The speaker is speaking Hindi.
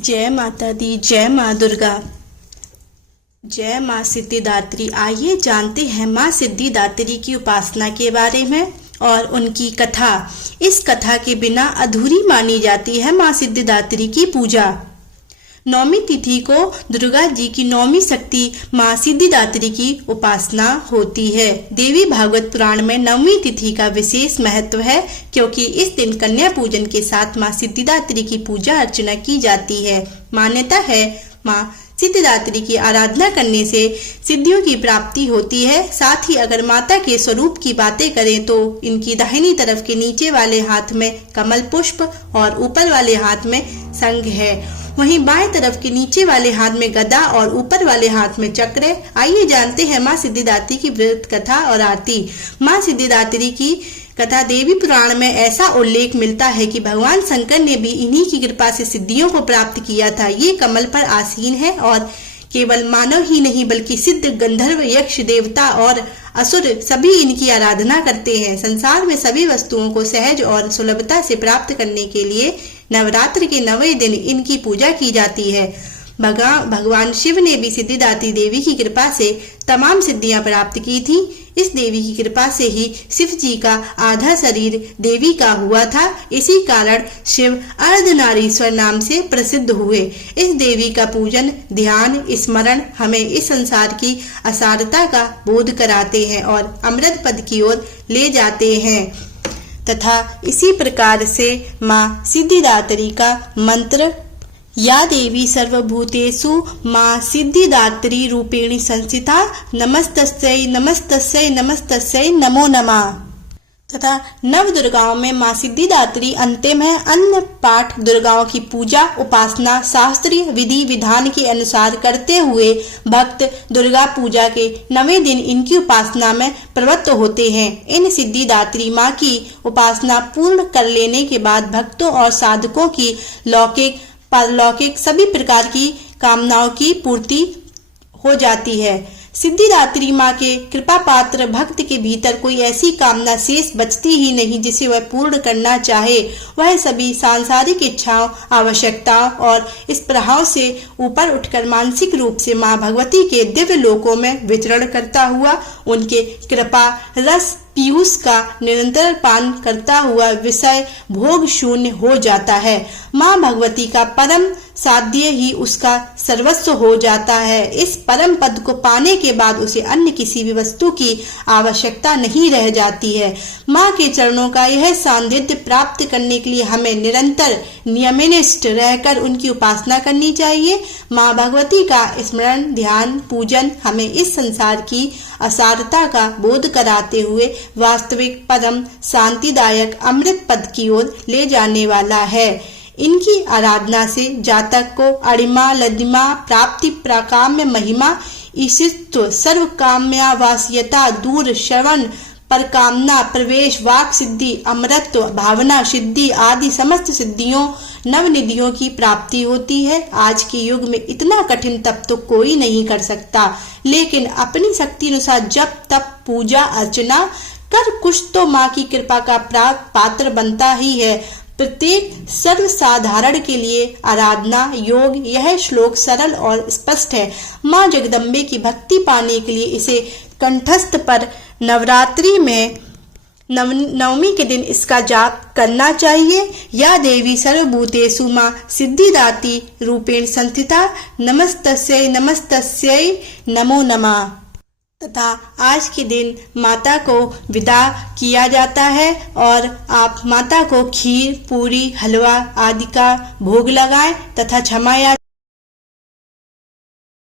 जय माता दी, जय माँ दुर्गा, जय माँ सिद्धिदात्री। आइए जानते हैं माँ सिद्धिदात्री की उपासना के बारे में और उनकी कथा। इस कथा के बिना अधूरी मानी जाती है माँ सिद्धिदात्री की पूजा। नौमी तिथि को दुर्गा जी की नौमी शक्ति माँ सिद्धिदात्री की उपासना होती है। देवी भागवत पुराण में नौमी तिथि का विशेष महत्व है, क्योंकि इस दिन कन्या पूजन के साथ माँ सिद्धिदात्री की पूजा अर्चना की जाती है। मान्यता है माँ सिद्धिदात्री की आराधना करने से सिद्धियों की प्राप्ति होती है। साथ ही अगर माता के स्वरूप की बातें करें तो इनकी दाहिनी तरफ के नीचे वाले हाथ में कमल पुष्प और ऊपर वाले हाथ में शंख है। वहीं बाएं तरफ के नीचे वाले हाथ में गदा और ऊपर वाले हाथ में चक्र है। आइए जानते हैं माँ सिद्धिदात्री की व्रत कथा और आरती। माँ सिद्धिदात्री की कथा देवी पुराण में ऐसा उल्लेख मिलता है कि भगवान शंकर ने भी इन्हीं की कृपा से सिद्धियों को प्राप्त किया था। ये कमल पर आसीन है और केवल मानव ही नहीं बल्कि सिद्ध, गंधर्व, यक्ष, देवता और असुर सभी इनकी आराधना करते हैं। संसार में सभी वस्तुओं को सहज और सुलभता से प्राप्त करने के लिए नवरात्र के 9वें दिन इनकी पूजा की जाती है। भगवान शिव ने भी सिद्धिदात्री देवी की कृपा से तमाम सिद्धियां प्राप्त की थी। इस देवी की कृपा से ही शिव जी का आधा शरीर देवी का हुआ था। इसी कारण शिव अर्धनारीश्वर नाम से प्रसिद्ध हुए। इस देवी का पूजन, ध्यान, स्मरण हमें इस संसार की असारता का बोध कराते हैं और अमृत पद की ओर ले जाते हैं। तथा इसी प्रकार से माँ सिद्धिदात्री का मंत्र, या देवी सर्वभूतेषु माँ सिद्धिदात्री रूपेण संस्थिता, नमस्तस्यै नमस्तस्यै नमस्तस्यै नमो नमः। तथा नव दुर्गाओं में माँ सिद्धिदात्री अंतिम है। अन्य पाठ दुर्गाओं की पूजा उपासना शास्त्रीय विधि विधान के अनुसार करते हुए भक्त दुर्गा पूजा के 9वें दिन इनकी उपासना में प्रवृत्त होते हैं। इन सिद्धिदात्री माँ की उपासना पूर्ण कर लेने के बाद भक्तों और साधकों की लौकिक पारलौकिक सभी प्रकार की कामनाओं की पूर्ति हो जाती है। सिद्धिदात्री माँ के कृपा पात्र भक्त के भीतर कोई ऐसी कामना शेष बचती ही नहीं जिसे वह पूर्ण करना चाहे। वह सभी सांसारिक इच्छाओं, आवश्यकताओं और इस प्रभाव से ऊपर उठकर मानसिक रूप से माँ भगवती के दिव्य लोकों में विचरण करता हुआ उनके कृपा रस पीयूष का निरंतर पान करता हुआ विषय भोग शून्य हो जाता है। माँ भगवती का परम साध्य ही उसका सर्वस्व हो जाता है। इस परम पद को पाने के बाद उसे अन्य किसी भी वस्तु की आवश्यकता नहीं रह जाती है। माँ के चरणों का यह सान्निध्य प्राप्त करने के लिए हमें निरंतर नियमनिष्ठ रहकर उनकी उपासना करनी चाहिए। माँ भगवती का स्मरण, ध्यान, पूजन हमें इस संसार की असारता का बोध कराते हुए वास्तविक परम शांतिदायक अमृत पद की ओर ले जाने वाला है। इनकी आराधना से जातक को अणिमा लदिमा प्राप्ति प्राकाम्य महिमा ईशित्व सर्व काम्यावास्यता दूर श्रवण पर कामना प्रवेश वाक सिद्धि अमृतत्व भावना सिद्धि आदि समस्त सिद्धियों नवनिधियों की प्राप्ति होती है। आज के युग में इतना कठिन तप तो कोई नहीं कर सकता, लेकिन अपनी शक्ति अनुसार जप तप पूजा अर्चना कर कुछ तो माँ की कृपा का पात्र बनता ही है। प्रत्येक सर्वसाधारण के लिए आराधना योग यह श्लोक सरल और स्पष्ट है। माँ जगदम्बे की भक्ति पाने के लिए इसे कंठस्थ पर नवरात्रि में नवमी के दिन इसका जाप करना चाहिए। या देवी सर्वभूतेषु माँ सिद्धिदात्री रूपेण संस्थिता, नमस्तस्यै नमस्तस्यै नमो नमः। तथा आज के दिन माता को विदा किया जाता है और आप माता को खीर, पूरी, हलवा आदि का भोग लगाएं तथा क्षमा